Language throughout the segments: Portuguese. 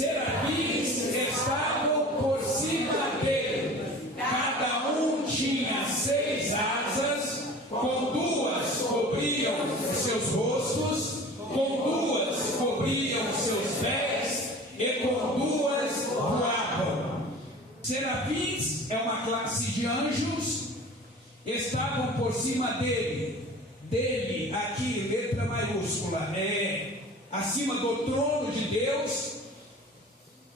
serafins estavam por cima dele. Cada um tinha 6 asas, com 2 cobriam seus rostos, com 2 cobriam seus pés, e com 2 voavam. Serafins é uma classe de anjos, estavam por cima dele. Dele, aqui, letra maiúscula, é acima do trono de Deus.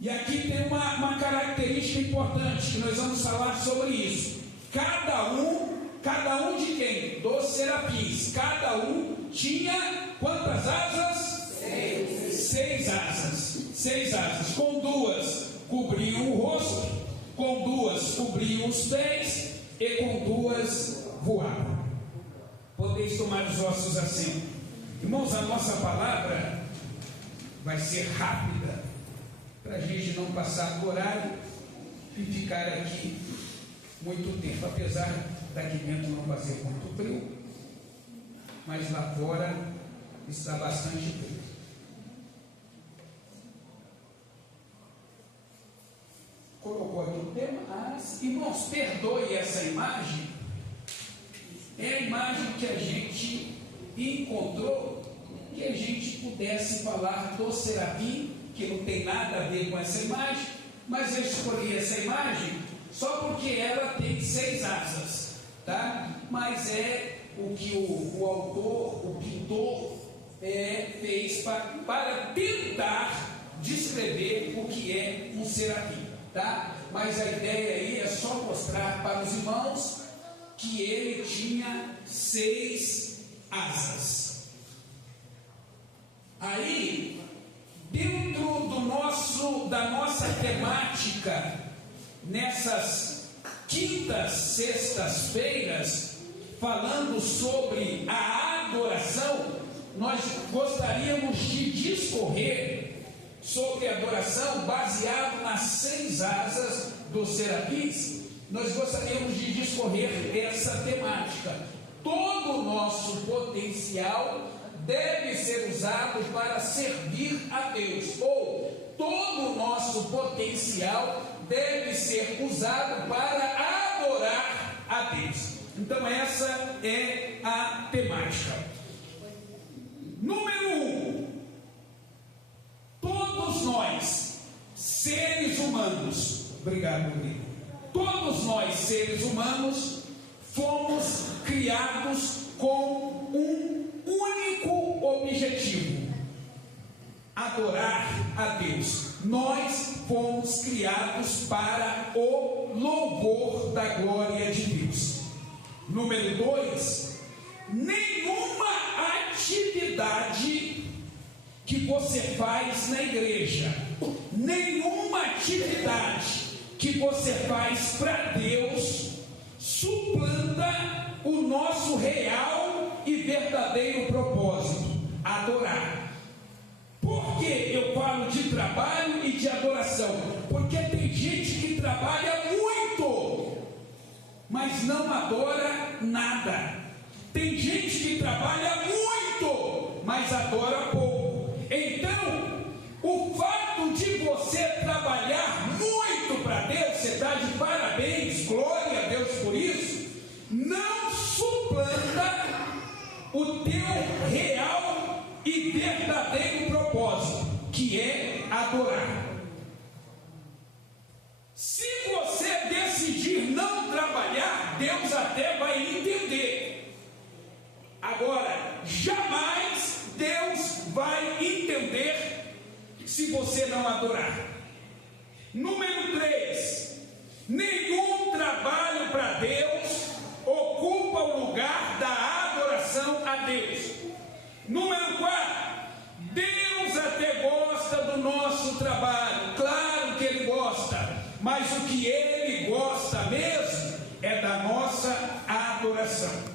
E aqui tem uma característica importante, que nós vamos falar sobre isso. Cada um de quem? Dos serafins. Cada um tinha quantas asas? 6 asas. 6 asas. Com 2 cobriam o rosto, com 2 cobriam os pés, e com 2 voavam. Podeis tomar os vossos assentos. Irmãos, a nossa palavra vai ser rápida, para a gente não passar do horário e ficar aqui muito tempo, apesar daqui dentro não fazer muito frio, mas lá fora está bastante frio. Colocou aqui o tema. Irmãos, perdoe essa imagem. É a imagem que a gente encontrou, que a gente pudesse falar do serafim, que não tem nada a ver com essa imagem, mas eu escolhi essa imagem só porque ela tem 6 asas, tá? Mas é o que o autor, o pintor, fez para tentar descrever o que é um serafim, tá? Mas a ideia aí é só mostrar para os irmãos que ele tinha 6 asas. Aí, dentro da nossa temática, nessas quintas, sextas-feiras, falando sobre a adoração, nós gostaríamos de discorrer sobre a adoração baseado nas 6 asas dos serafins. Nós gostaríamos de discorrer essa temática. Todo o nosso potencial deve ser usado para servir a Deus, ou todo o nosso potencial deve ser usado para adorar a Deus. Então essa é a temática. Número 1. Todos nós, seres humanos, obrigado, Rodrigo. Todos nós, seres humanos, fomos criados com um único objetivo: adorar a Deus. Nós fomos criados para o louvor da glória de Deus. Número 2, nenhuma atividade que você faz na igreja, nenhuma atividade que você faz para Deus suplanta o nosso real e verdadeiro propósito: adorar. Por que eu falo de trabalho e de adoração? Porque tem gente que trabalha muito, mas não adora nada. Tem gente que trabalha muito, mas adora pouco. Então, o fato de você trabalhar muito para Deus, você está de parabéns, glória a Deus por isso, não suplanta o teu real e verdadeiro propósito, que é adorar. Se você decidir não trabalhar, Deus até vai entender. Agora, jamais Deus vai entender se você não adorar. Número 3, nenhum trabalho para Deus ocupa o lugar da adoração a Deus. Número 4, Deus até gosta do nosso trabalho, claro que Ele gosta, mas o que Ele gosta mesmo é da nossa adoração.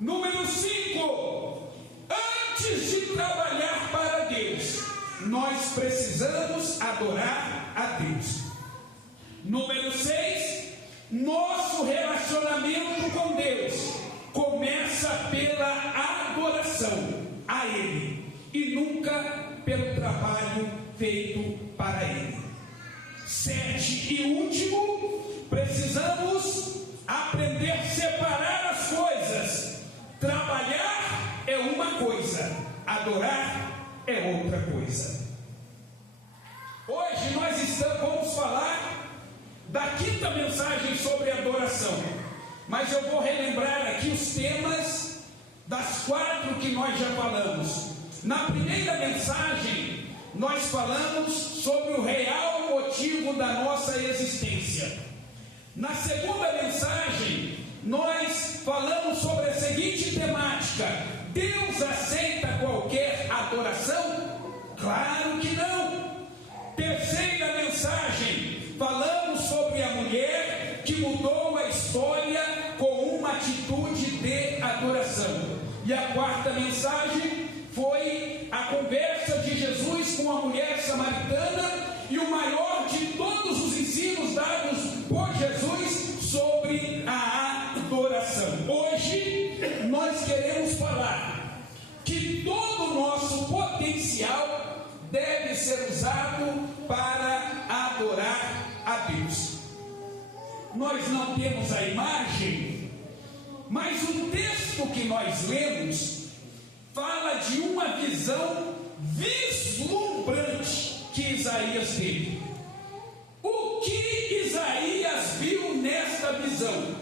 Número 5, antes de trabalhar para Deus, nós precisamos adorar a Deus. Número 6, nosso relacionamento com Deus começa pela adoração a Ele e nunca pelo trabalho feito para Ele. 7 e último, precisamos aprender a separar as coisas. Trabalhar é uma coisa, adorar é outra coisa. Hoje nós vamos falar da quinta mensagem sobre adoração, mas eu vou relembrar aqui os temas das 4 que nós já falamos. Na primeira mensagem, nós falamos sobre o real motivo da nossa existência. Na segunda mensagem, nós falamos sobre a seguinte temática: Deus aceita qualquer adoração? Claro que não. Terceira mensagem, falamos sobre a mulher que mudou a história com uma atitude de adoração. E a quarta mensagem foi a conversa de Jesus com a mulher samaritana e o maior de todos os ensinos dados por Jesus sobre a adoração. Hoje nós queremos falar que todo o nosso potencial deve ser usado para adorar a Deus. Nós não temos a imagem, mas o texto que nós lemos fala de uma visão vislumbrante que Isaías teve. O que Isaías viu nesta visão?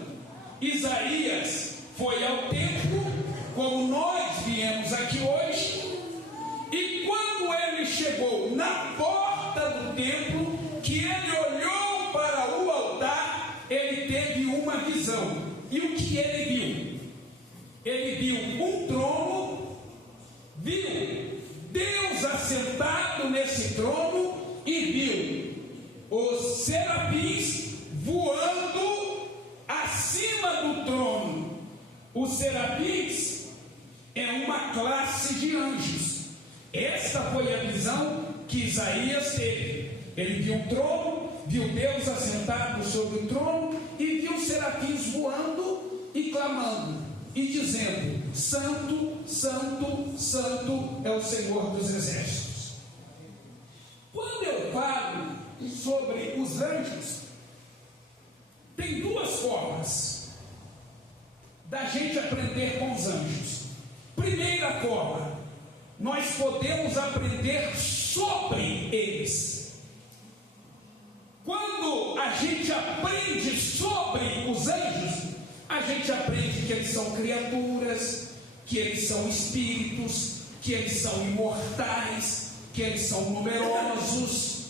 Isaías foi ao templo, como nós viemos aqui hoje, e quando ele chegou na porta do templo, que ele olhou para o altar, ele teve uma visão. E o que ele viu? Ele viu um trono, viu Deus assentado nesse trono e viu os serafins voando acima do trono. Os serafins é uma classe de anjos. Esta foi a visão que Isaías teve. Ele viu um trono, viu Deus assentado sobre o trono e viu os serafins voando e clamando e dizendo: Santo, Santo, Santo é o Senhor dos Exércitos. Quando eu falo sobre os anjos, tem 2 formas da gente aprender com os anjos. Primeira forma, nós podemos aprender sobre eles. Quando a gente aprende sobre os anjos, a gente aprende que eles são criaturas, que eles são espíritos, que eles são imortais, que eles são numerosos.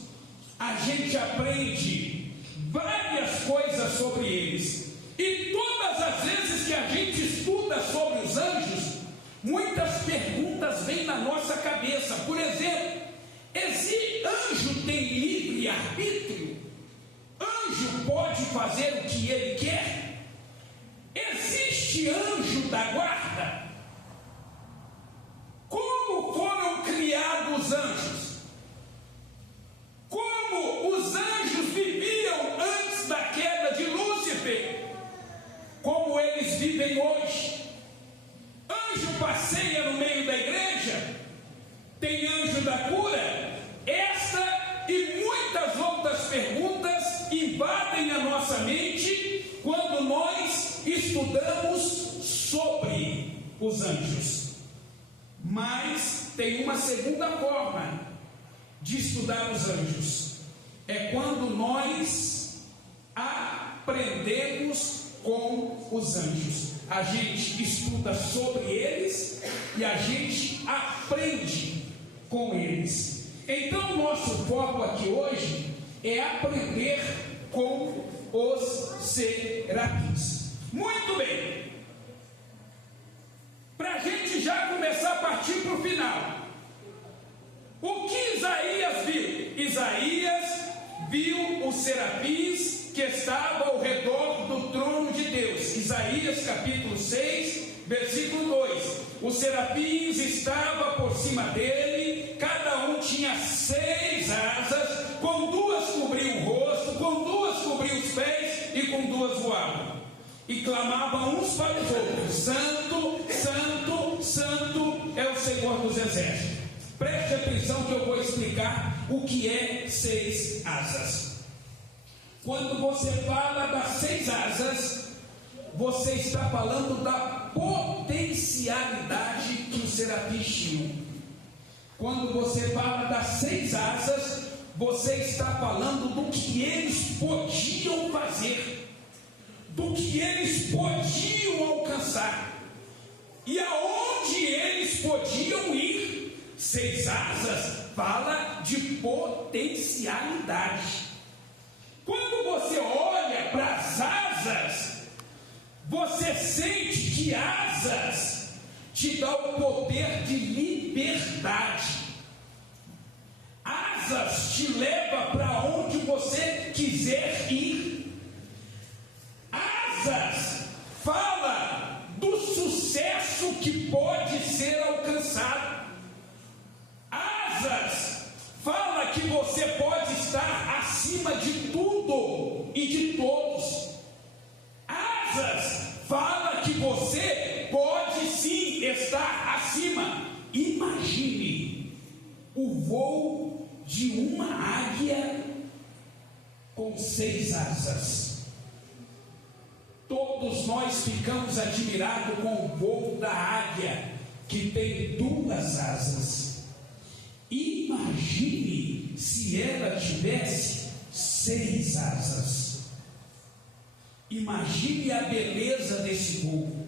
A gente aprende várias coisas sobre eles. E todas as vezes que a gente estuda sobre os anjos, muitas perguntas vêm na nossa cabeça. Por exemplo, esse anjo tem livre arbítrio? Anjo pode fazer o que ele quer? Existe anjo da guarda? Como foram criados os anjos? Como os anjos viviam antes da queda de Lúcifer? Como eles vivem hoje? Anjo passeia no meio da igreja? Tem anjo da cura? Esta e muitas outras perguntas invadem a nossa mente quando nós estudamos sobre os anjos. Mas tem uma segunda forma de estudar os anjos. É quando nós aprendemos com os anjos. A gente estuda sobre eles e a gente aprende com eles. Então, nosso foco aqui hoje é aprender com os serafins. Muito bem. Para a gente já começar a partir para o final. O que Isaías viu? Isaías viu os serafins que estavam ao redor do trono de Deus. Isaías capítulo 6, versículo 2. Os serafins estavam por cima dele, cada um tinha 6 asas, com 2 cobriam o rosto, com 2 cobriam os pés e com 2 voavam. E clamavam uns para os outros: Santo, Santo, Santo é o Senhor dos Exércitos. Preste atenção que eu vou explicar o que é 6 asas. Quando você fala das 6 asas, você está falando da potencialidade que os serafins tinham. Quando você fala das 6 asas, você está falando do que eles podiam fazer, do que eles podiam alcançar e aonde eles podiam ir. 6 asas fala de potencialidade. Quando você olha para as asas, você sente que asas te dá o poder de liberdade. Asas te leva para onde você quiser ir. Asas fala do sucesso que pode ser alcançado. Asas fala que você pode estar acima de tudo e de todos. Asas fala que você pode sim estar acima. Imagine o voo de uma águia com 6 asas. Todos nós ficamos admirados com o voo da águia, que tem 2 asas. Imagine se ela tivesse 6 asas. Imagine a beleza desse voo,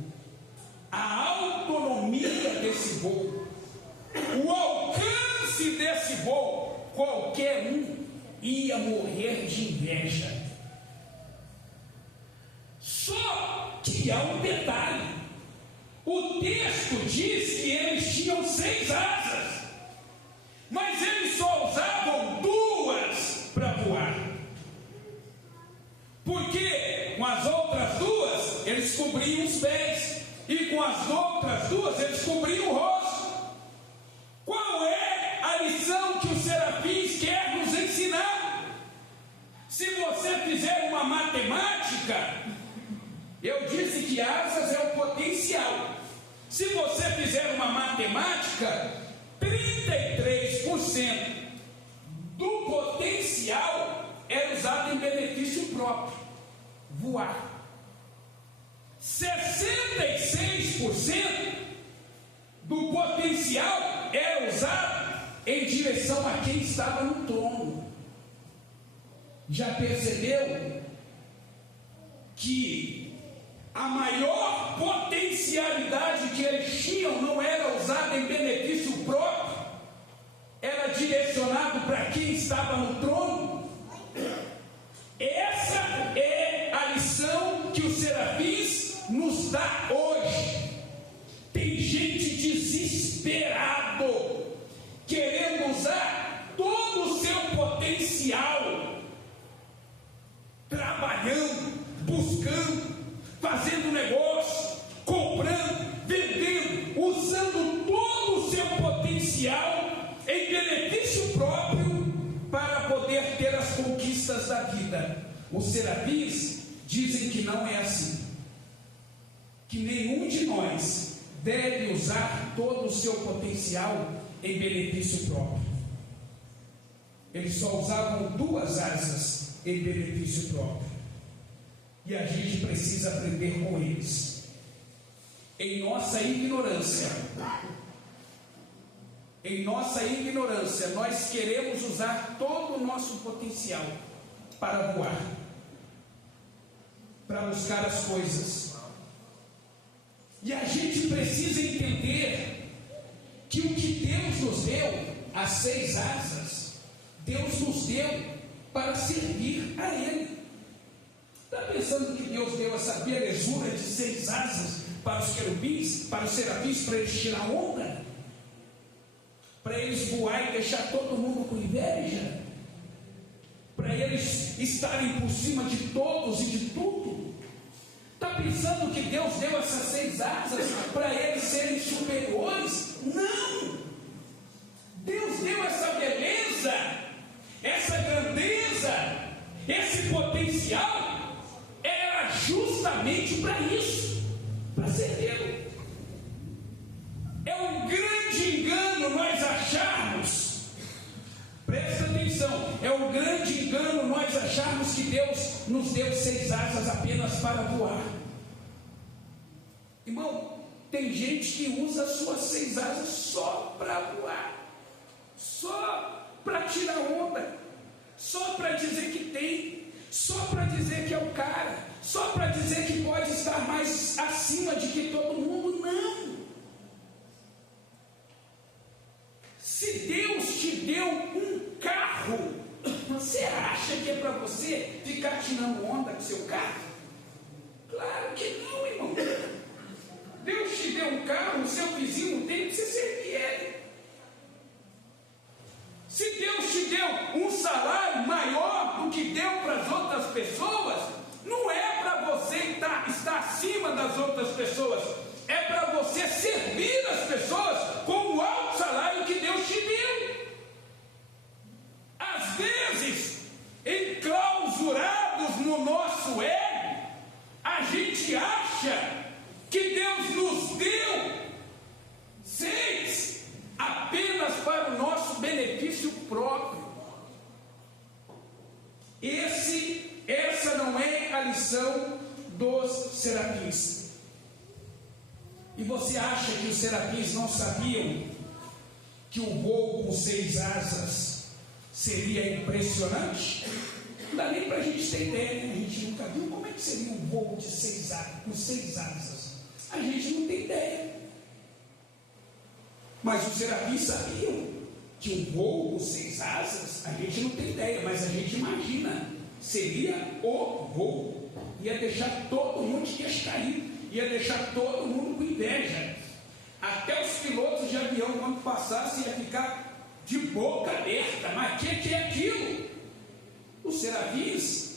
a autonomia desse voo, o alcance desse voo. Qualquer um ia morrer de inveja. Só que há um detalhe: o texto diz que eles tinham 6 asas, mas eles só usavam 2 para voar, porque com as outras 2 eles cobriam os pés, e com as outras 2 eles cobriam o rosto. Qual é a lição que os serafins quer nos ensinar? Se você fizer uma matemática, eu disse que asas é o potencial. Se você fizer uma matemática, 33% do potencial é usado em benefício próprio, voar. 66% do potencial era usado em direção a quem estava no trono. Já percebeu que a maior potencialidade que eles tinham não era usada em benefício próprio, era direcionado para quem estava no trono? Essa é a lição que os serafins nos dá hoje. Tem gente desesperado, querendo usar todo o seu potencial, trabalhando, buscando, fazendo negócio, comprando, vendendo, usando todo o seu potencial em benefício próprio para poder ter as conquistas da vida. Os serafins dizem que não é assim, que nenhum de nós deve usar todo o seu potencial em benefício próprio. Eles só usavam 2 asas em benefício próprio, e a gente precisa aprender com eles. Em nossa ignorância, nós queremos usar todo o nosso potencial para voar, para buscar as coisas. E a gente precisa entender que o que Deus nos deu, as 6 asas, Deus nos deu para servir a Ele. Está pensando que Deus deu essa belezura de 6 asas para os querubins, para os serafins, para eles tirar onda? Para eles voar e deixar todo mundo com inveja? Para eles estarem por cima de todos e de tudo? Está pensando que Deus deu essas 6 asas para eles serem superiores? Não! Deus deu essa beleza, essa grandeza, esse potencial, era justamente para isso, para servir. É um grande engano nós acharmos, presta atenção, grande engano nós acharmos que Deus nos deu 6 asas apenas para voar. Irmão, tem gente que usa as suas 6 asas só para voar, só para tirar onda, só para dizer que tem, só para dizer que é o cara, só para dizer que pode estar mais acima de que todo mundo. Não! Se Deus te deu um carro, você acha que é para você ficar tirando onda com seu carro? Claro que não, irmão. Deus te deu um carro, o seu vizinho tem que você servir ele. Se Deus te deu um salário maior do que deu para as outras pessoas, não é para você estar acima das outras pessoas, é para você servir as pessoas com o alto salário que Deus te deu. Às vezes, enclausurados no nosso ego, a gente acha que Deus nos deu 6 apenas para o nosso benefício próprio. Essa não é a lição dos serafins. E você acha que os serafins não sabiam que o voo com 6 asas seria impressionante? Não dá nem para a gente ter ideia, né? A gente nunca viu como é que seria um voo de 6 asas, com 6 asas. A gente não tem ideia. Mas os serafins sabiam que um voo com 6 asas, a gente não tem ideia, mas a gente imagina, seria o voo. Ia deixar todo mundo de queixo caído, ia deixar todo mundo com inveja. Até os pilotos de avião, quando passassem, ia ficar de boca aberta. Mas o que é aquilo? Os serafins,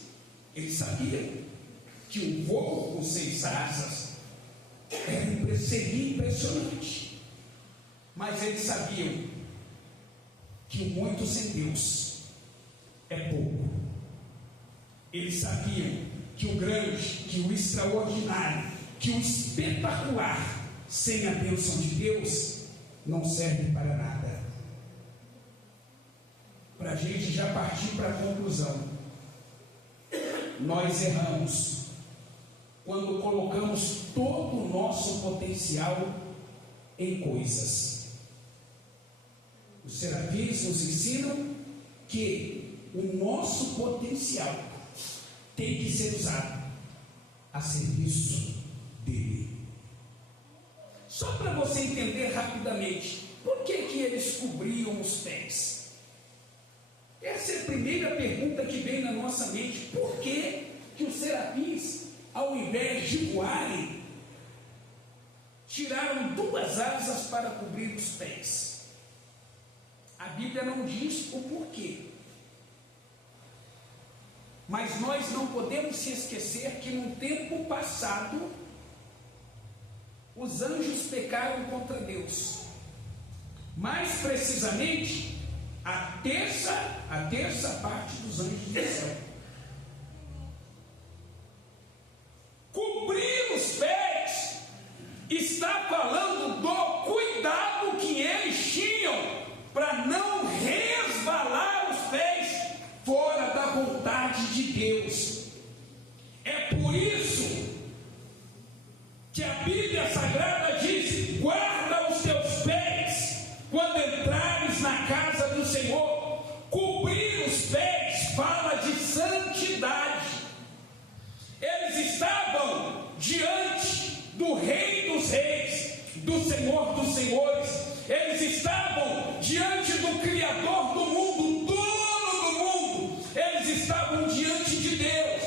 eles sabiam que um voo com 6 asas seria impressionante, mas eles sabiam que o muito sem Deus é pouco. Eles sabiam que o grande, que o extraordinário, que o espetacular, sem a bênção de Deus, não serve para nada. Para a gente já partir para a conclusão, nós erramos quando colocamos todo o nosso potencial em coisas. Os serafins nos ensinam que o nosso potencial tem que ser usado a serviço dele. Só para você entender rapidamente, por que eles cobriam os pés? Essa é a primeira pergunta que vem na nossa mente. Por que os serafins, ao invés de voarem, tiraram 2 asas para cobrir os pés? A Bíblia não diz o porquê, mas nós não podemos se esquecer que no tempo passado os anjos pecaram contra Deus. Mais precisamente, a terça parte dos anjos do céu. Cobrir os pés está falando do cuidado que eles tinham para não resvalar os pés fora da vontade de Deus. É por isso que a Bíblia Sagrada diz: guarda os teus pés quando entrares na casa do Senhor. Cobrir os pés fala de santidade. Eles estavam diante do Rei dos Reis, do Senhor dos Senhores. Eles estavam diante do Criador do mundo, dono do mundo. Eles estavam diante de Deus.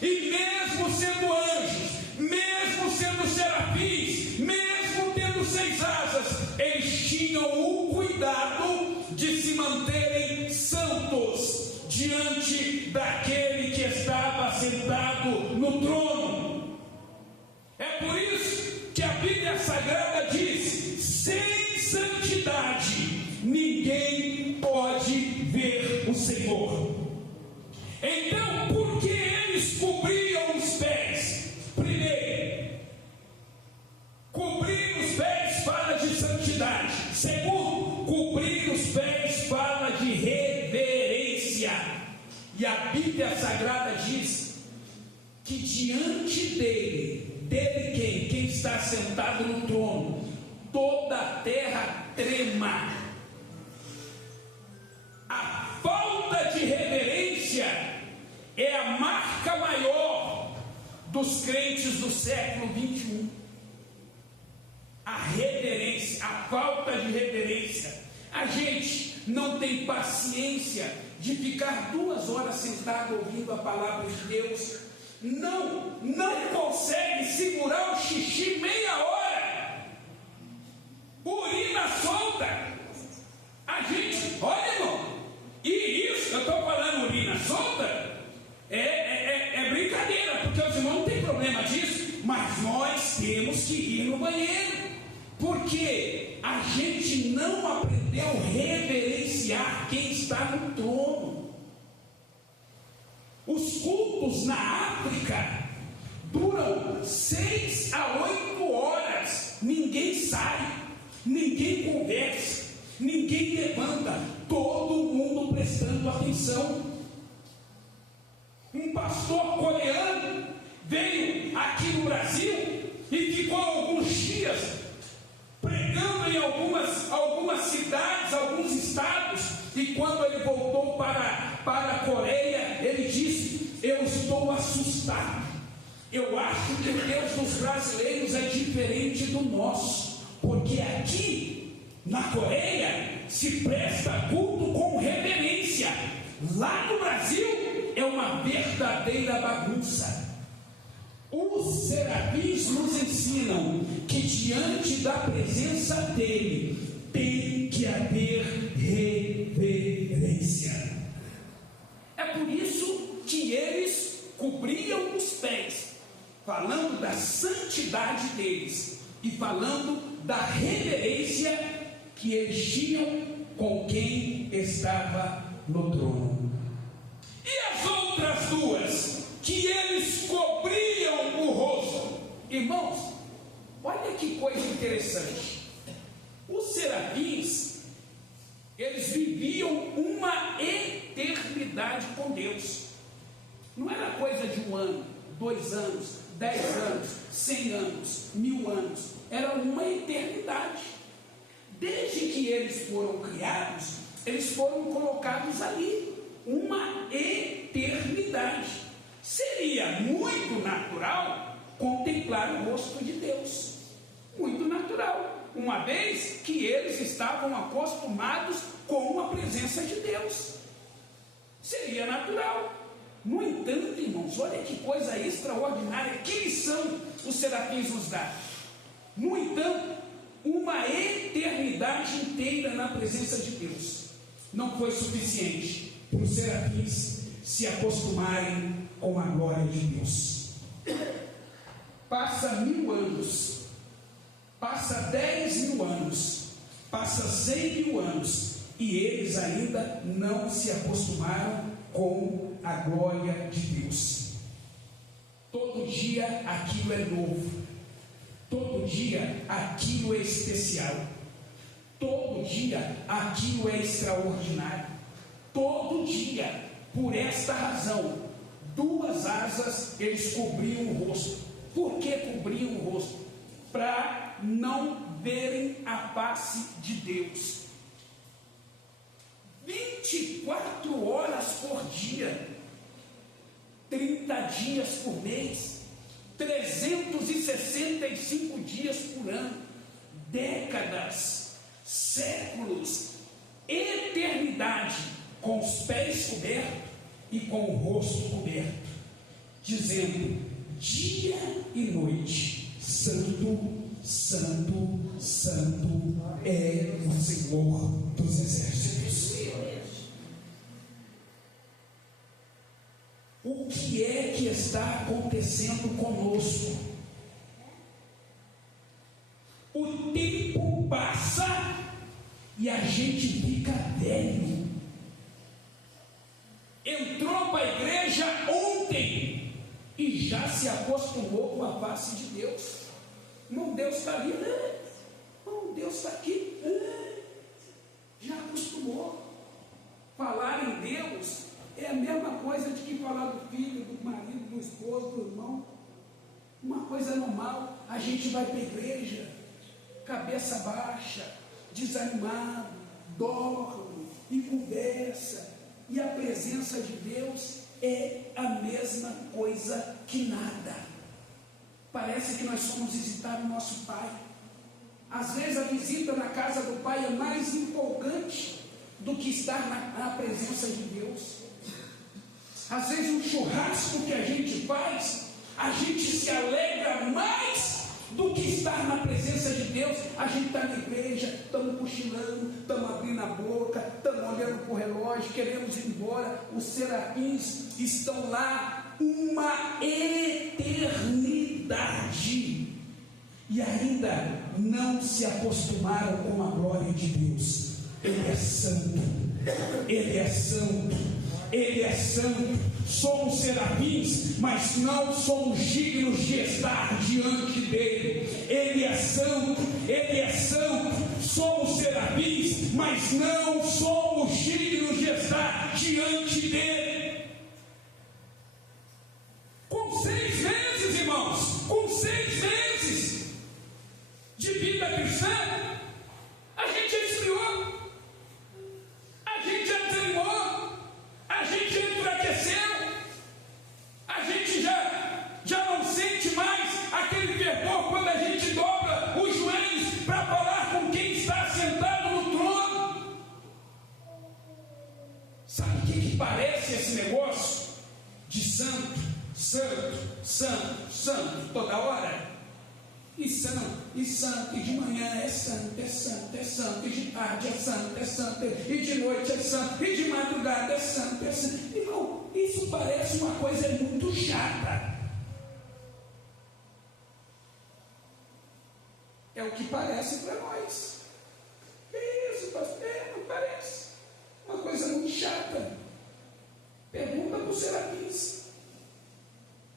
E mesmo sendo anjos, mesmo sendo serafins, mesmo tendo 6 asas, eles tinham o cuidado de se manterem santos diante daquele que estava sentado no trono. É por isso que a Bíblia Sagrada diz: sem santidade ninguém pode ver o Senhor. Então, por que eles cobriam os pés? Primeiro, cobrir os pés fala de santidade. Segundo, cobrir os pés fala de reverência. E a Bíblia Sagrada diz que diante dele quem está sentado no trono, toda a terra trema. A falta de reverência é a marca maior dos crentes do século 21. A reverência, a falta de reverência. A gente não tem paciência de ficar 2 horas sentado ouvindo a palavra de Deus. Não consegue segurar o xixi meia hora. Urina solta. A gente, olha, irmão, e isso, eu estou falando urina solta, é brincadeira, porque os irmãos não têm problema disso, mas nós temos que ir no banheiro, porque a gente não aprendeu a reverenciar quem está no trono. Os cultos na África duram 6 a 8 horas, ninguém sai, ninguém conversa, ninguém levanta, todo mundo prestando atenção. Um pastor coreano veio aqui no Brasil e ficou alguns dias pregando em algumas cidades, alguns estados, e quando ele voltou para a Coreia, ele disse: eu estou assustado, eu acho que o Deus dos brasileiros é diferente do nosso, porque aqui na Coreia se presta culto com reverência, lá no Brasil é uma verdadeira bagunça. Os serafins nos ensinam que diante da presença dele tem que haver reverência. É por isso que eles cobriam os pés, falando da santidade deles e falando da reverência que eles tinham com quem estava no trono. E as outras duas, que eles cobriam o rosto? Irmãos, olha que coisa interessante. Os serafins, eles viviam uma eternidade com Deus. Não era coisa de 1 ano, 2 anos, 10 anos, 100 anos, 1000 anos. Era uma eternidade. Desde que eles foram criados, eles foram colocados ali. Uma eternidade. Seria muito natural contemplar o rosto de Deus. Muito natural, uma vez que eles estavam acostumados com a presença de Deus. Seria natural. No entanto, irmãos, olha que coisa extraordinária, que lição os serafins nos dão. No entanto, uma eternidade inteira na presença de Deus não foi suficiente para os serafins se acostumarem com a glória de Deus. Passa 1000 anos, passa 10.000 anos, passa 100.000 anos, e eles ainda não se acostumaram com a glória de Deus. Todo dia aquilo é novo, todo dia aquilo é especial, todo dia aquilo é extraordinário, todo dia. Por esta razão, 2 asas eles cobriam o rosto. Por que cobriam o rosto? Para não verem a face de Deus. 24 horas por dia, 30 dias por mês, 365 dias por ano, décadas, séculos, eternidade, com os pés cobertos e com o rosto coberto, dizendo dia e noite: Santo, Santo, Santo é o Senhor dos exércitos. O que é que está acontecendo conosco? O tempo passa e a gente fica velho. Entrou para a igreja ontem e já se acostumou com a face de Deus. Não, Deus está ali, né? Não, Deus está aqui, já acostumou. Falar em Deus é a mesma coisa de que falar do filho, do marido, do esposo, do irmão. Uma coisa normal. A gente vai para a igreja, cabeça baixa, desanimado, dorme e conversa. E a presença de Deus é a mesma coisa que nada. Parece que nós fomos visitar o nosso Pai. Às vezes a visita na casa do Pai é mais empolgante do que estar na presença de Deus. Às vezes um churrasco que a gente faz, a gente se alegra mais do que estar na presença de Deus. A gente está na igreja, estamos cochilando, estamos abrindo a boca, estamos olhando para o relógio, queremos ir embora. Os serafins estão lá uma eternidade e ainda não se acostumaram com a glória de Deus. Ele é santo, Ele é santo, Ele é santo. Somos serafins, mas não somos dignos de estar diante dele. Ele é santo, Ele é santo. Somos serafins, mas não somos dignos de estar diante dele. Com 6 meses, irmãos, com 6 meses de vida cristã, a gente esfriou, a gente desanimou, a gente enfraqueceu, a gente já não sente mais aquele fervor quando a gente dobra os joelhos para falar com quem está sentado no trono. Sabe o que parece esse negócio de santo, santo, santo, santo toda hora? E santo, e de manhã é santo, é santo, é santo, e de tarde é santo, é santo, e de noite é santo, e de madrugada é santo, é santo. Irmão, isso parece uma coisa muito chata. É o que parece para nós. É isso, pastor, não parece. Uma coisa muito chata. Pergunta para os serafins.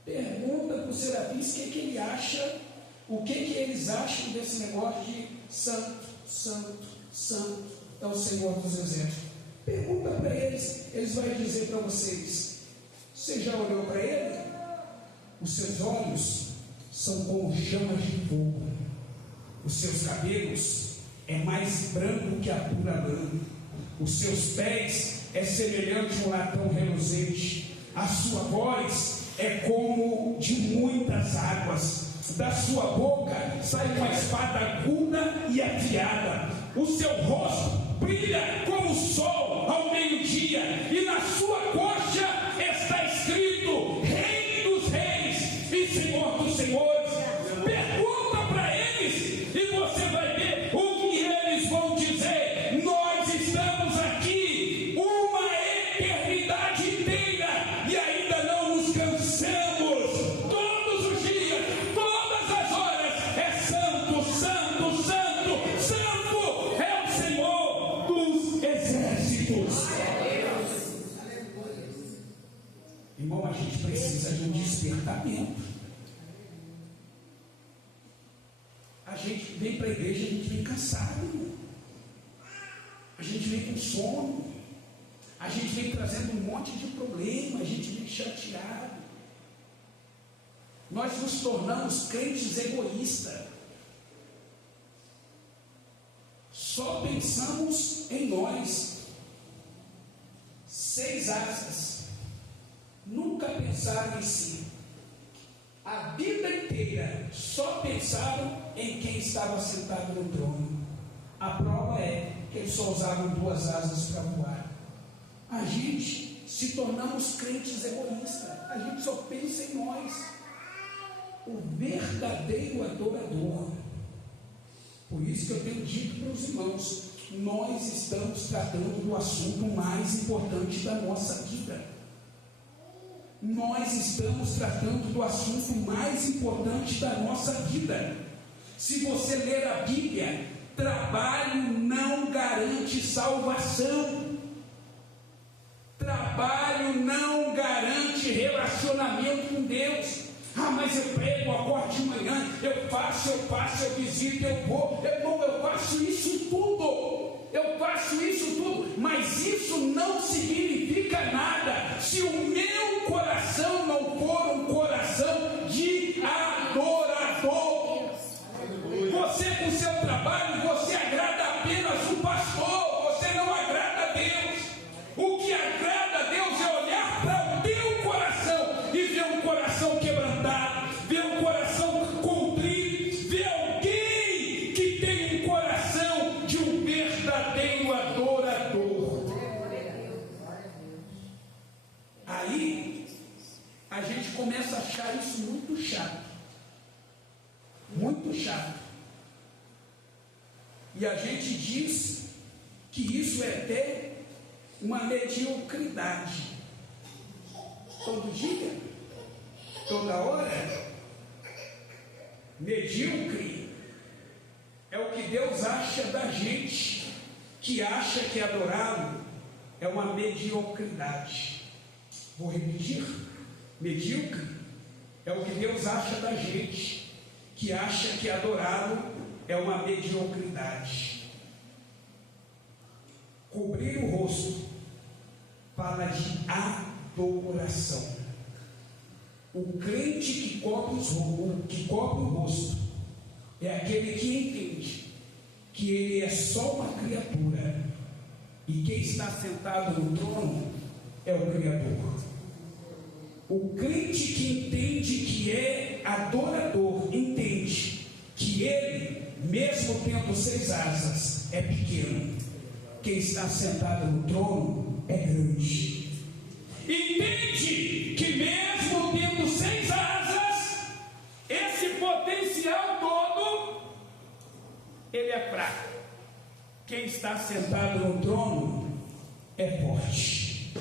Pergunta para os serafins o que ele acha. O que eles acham desse negócio de santo, santo, santo é o Senhor dos Exércitos? Pergunta para eles, eles vão dizer para vocês. Você já olhou para ele? Os seus olhos são como chamas de fogo. Os seus cabelos é mais branco que a pura lã. Os seus pés é semelhante a um latão reluzente. A sua voz é como de muitas águas. Da sua boca sai uma espada aguda e afiada. O seu rosto brilha como o sol ao meio-dia, e na sua coxa está escrito Rei dos Reis e Senhor dos Senhores. Pergunta para eles e você vai ver o que eles vão dizer. Nós estamos aqui uma eternidade inteira e ainda não nos cansamos. Irmão, a gente precisa de um despertamento. A gente vem para a igreja, a gente vem cansado, irmão. A gente vem com sono. A gente vem trazendo um monte de problema. A gente vem chateado. Nós nos tornamos crentes egoístas. Só pensamos em nós. 6 asas. Nunca pensaram em si. A vida inteira só pensaram em quem estava sentado no trono. A prova é que eles só usavam 2 asas para voar. A gente se tornamos crentes egoístas. A gente só pensa em nós. O verdadeiro adorador. Por isso que eu tenho dito para os irmãos, nós estamos tratando do assunto mais importante da nossa vida. Nós estamos tratando do assunto mais importante da nossa vida. Se você ler a Bíblia, trabalho não garante salvação. Trabalho não garante relacionamento com Deus. Ah, mas eu prego, acordo de manhã, eu faço, eu visito, eu vou. Eu faço isso tudo. Eu faço isso tudo. Mas isso não significa significa nada se o meu coração não for um coração de adorador. Você com seu trabalho, você agrada apenas o pastor, você não agrada a Deus. O que agrada a Deus é olhar para o teu coração e ver um coração quebrantado, ver um coração contrito, ver alguém que tem um coração de um verdadeiro adorador. Aí a gente começa a achar isso muito chato. Muito chato. E a gente diz que isso é até uma mediocridade. Todo dia, toda hora, medíocre é o que Deus acha da gente, que acha que adorá-lo é uma mediocridade. Vou repetir: medíocre é o que Deus acha da gente, que acha que adorá-lo é uma mediocridade. Cobrir o rosto fala de adoração. O crente que cobre o rosto é aquele que entende que ele é só uma criatura e quem está sentado no trono é o Criador. O crente que entende que é adorador entende que ele, mesmo tendo 6 asas, é pequeno. Quem está sentado no trono é grande. Entende que mesmo tendo 6 asas, esse potencial todo, ele é fraco. Quem está sentado no trono é forte.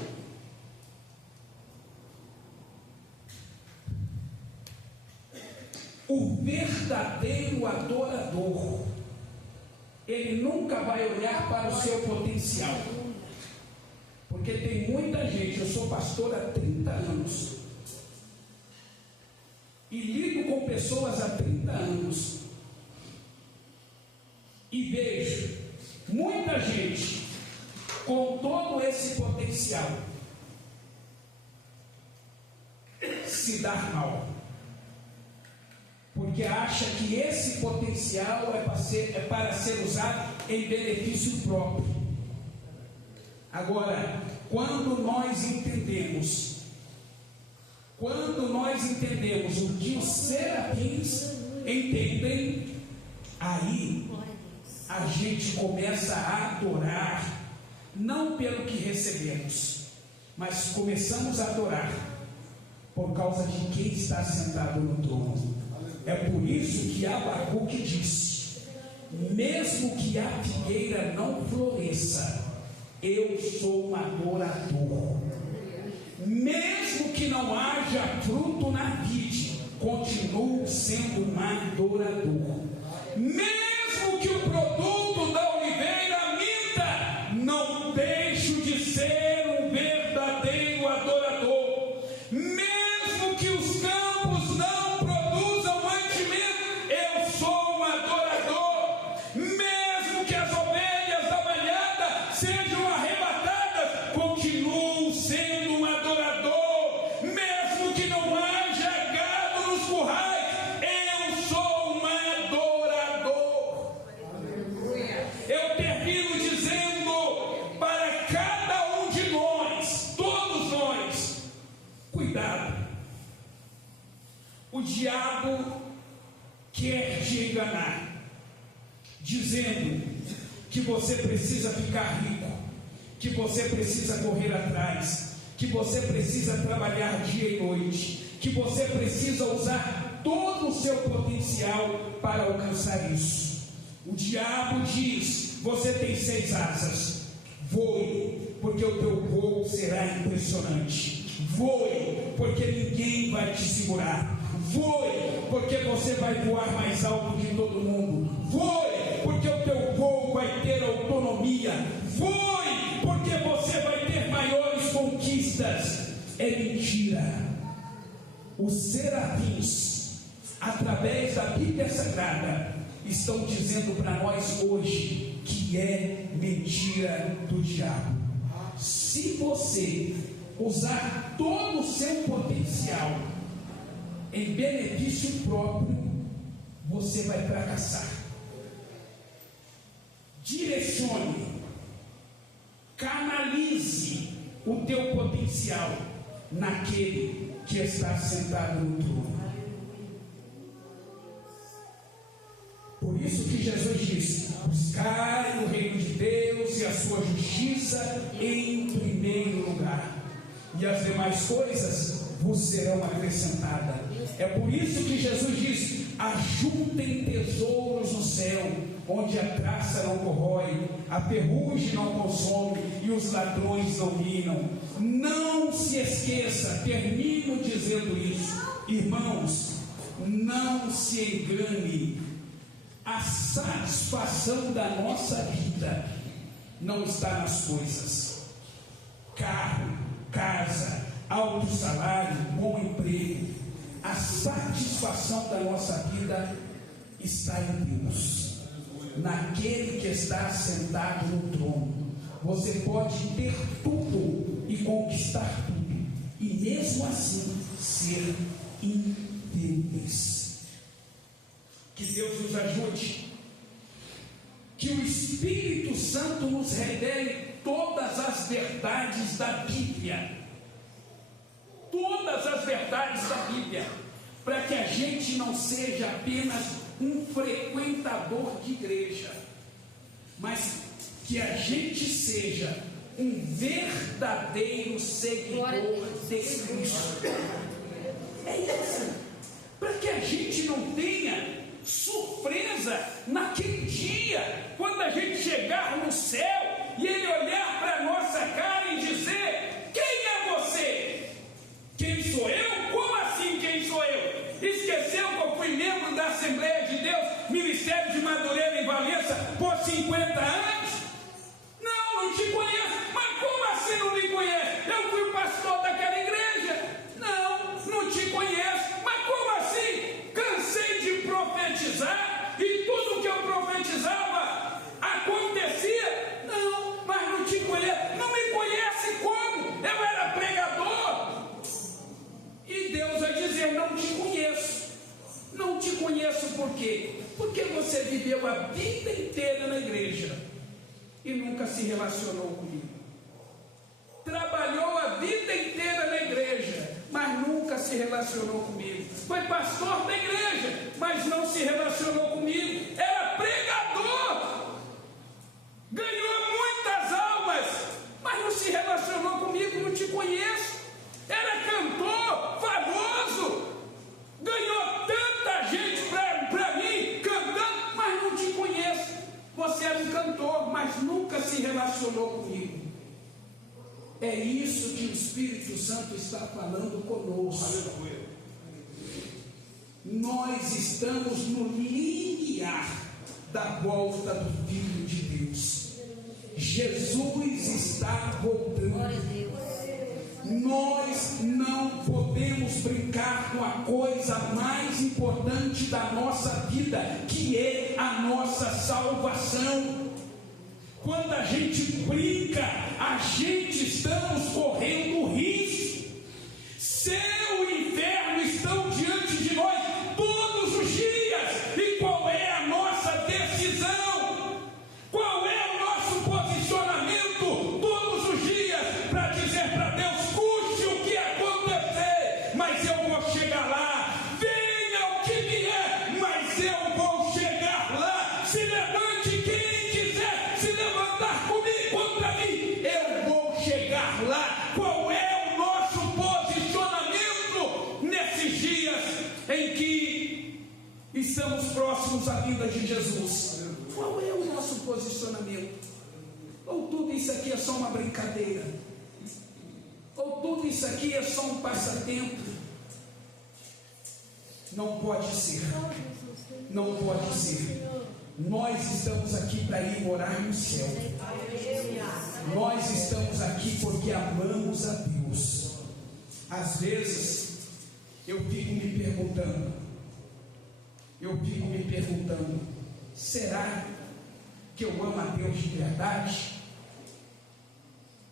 O verdadeiro adorador, ele nunca vai olhar para o seu potencial. Porque tem muita gente, eu sou pastor há 30 anos, e lido com pessoas há 30 anos, e vejo muita gente com todo esse potencial se dar mal. Porque acha que esse potencial é para ser usado em benefício próprio. Agora, quando nós entendemos o que os serafins entendem, aí a gente começa a adorar, não pelo que recebemos, mas começamos a adorar por causa de quem está sentado no trono. É por isso que Abacuque disse: mesmo que a figueira não floresça, eu sou um adorador. Mesmo que não haja fruto na vide, continuo sendo um adorador. Mesmo que o produto da oliveira minta, não deixo de ser um verdadeiro adorador. Mesmo que os campos não produzam mantimento, eu sou um adorador. Mesmo que as ovelhas da manhada sejam arrebatadas, continuo sendo um adorador. Mesmo que não haja gado nos currais, eu sou um adorador. Eu termino dizendo para cada um de nós, todos nós, cuidado. O diabo quer te enganar, dizendo que você precisa ficar rico, que você precisa correr atrás, que você precisa trabalhar dia e noite, que você precisa usar todo o seu potencial para alcançar isso. O diabo diz: você tem 6 asas, voe, porque o teu voo será impressionante. Voe, porque ninguém vai te segurar. Voe, porque você vai voar mais alto que todo mundo. Voe, porque o teu voo vai ter autonomia. Voe, porque você vai ter maiores conquistas. É mentira. Os serafins, através da Bíblia Sagrada, estão dizendo para nós hoje que é mentira do diabo. se você usar todo o seu potencial em benefício próprio, você vai fracassar. Direcione, canalize o teu potencial naquele que está sentado no trono. Por isso que Jesus disse: buscai o reino de Deus e a sua justiça em primeiro lugar, e as demais coisas vos serão acrescentadas. É por isso que Jesus diz: ajuntem tesouros no céu, onde a traça não corrói, a ferrugem não consome e os ladrões não minam. Não se esqueça, termino dizendo isso, irmãos, não se engane. A satisfação da nossa vida não está nas coisas. Carro, casa, alto salário, bom emprego. A satisfação da nossa vida está em Deus, naquele que está sentado no trono. Você pode ter tudo e conquistar tudo, e mesmo assim ser infeliz. Que Deus nos ajude, que o Espírito Santo nos revele todas as verdades da Bíblia, todas as verdades da Bíblia, para que a gente não seja apenas um frequentador de igreja, mas que a gente seja um verdadeiro seguidor de Cristo. É isso, para que a gente não tenha surpresa naquele dia, quando a gente chegar no céu e Ele olhar para a nossa cara e dizer: quem é você? Quem sou eu? Como assim quem sou eu? Esqueceu que eu fui membro da Assembleia de Deus, Ministério de Madureira em Valença, por 50 anos? Não te conheço. Mas como assim não me conhece? Eu fui o pastor daquela igreja. Não te conheço. Mas como assim? Cansei de profetizar e tudo que eu profetizava acontecia. Mas não te conheço. Não me conhece como? Eu era pregador. E Deus vai dizer: não te conheço. Não te conheço por quê? Porque você viveu a vida inteira na igreja e nunca se relacionou comigo. Trabalhou a vida inteira na igreja, mas nunca se relacionou comigo. Foi pastor da igreja, mas não se relacionou comigo. Era pregador, ganhou muitas almas, mas não se relacionou comigo. Não te conheço. Era cantor famoso, ganhou tanta gente para mim cantando, mas não te conheço. Você era um cantor, mas nunca se relacionou comigo. É isso que o Espírito Santo está falando conosco. Nós estamos no limiar da volta do Filho de Deus. Jesus está voltando. Nós não podemos brincar com a coisa mais importante da nossa vida, que é a nossa salvação. Quando a gente brinca, a gente estamos correndo risco. Céu e inferno estão diante de nós todos os dias. E qual é a nossa decisão? Qual é o nosso posicionamento todos os dias para dizer para Deus: custe o que acontecer, mas eu vou chegar lá. Venha o que vier, mas eu vou chegar lá. Se levante quem quiser se levantar comigo contra mim, eu vou chegar lá. Qual é o nosso posicionamento nesses dias em que estamos próximos à vinda de Jesus? Qual é o nosso posicionamento? Ou tudo isso aqui é só uma brincadeira? Ou tudo isso aqui é só um passatempo? Não pode ser. Não pode ser. Nós estamos aqui para ir morar no céu. Nós estamos aqui porque amamos a Deus. Às vezes eu fico me perguntando, será que eu amo a Deus de verdade?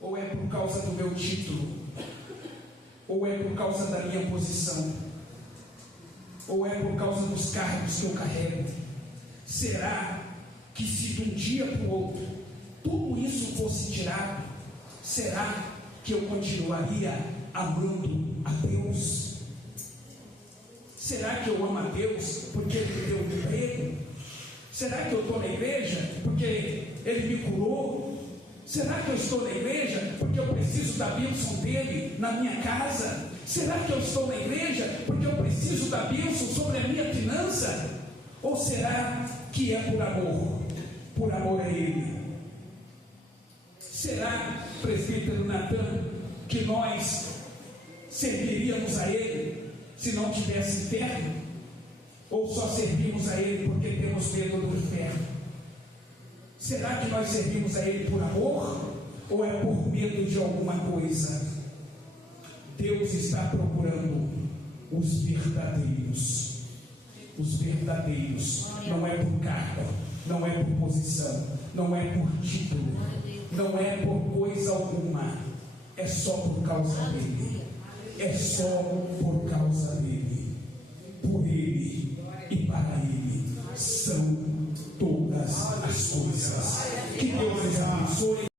Ou é por causa do meu título? Ou é por causa da minha posição? Ou é por causa dos cargos que eu carrego? Será que se de um dia para o outro tudo isso fosse tirado, será que eu continuaria amando a Deus? Será que eu amo a Deus porque Ele me deu um emprego? Será que eu estou na igreja porque Ele me curou? Será que eu estou na igreja porque eu preciso da bênção dEle na minha casa? Será que eu estou na igreja porque eu preciso da bênção sobre a minha finança? Ou será que é por amor? Por amor a Ele? Será, presbítero Natan, que nós serviríamos a Ele se não tivesse inferno? Ou só servimos a Ele porque temos medo do inferno? Será que nós servimos a Ele por amor? Ou é por medo de alguma coisa? Deus está procurando os verdadeiros. Os verdadeiros. Não é por cargo, não é por posição, não é por título, não é por coisa alguma. É só por causa dEle. É só por causa dEle. Por Ele e para Ele são todas as coisas. Que Deus les abençoe.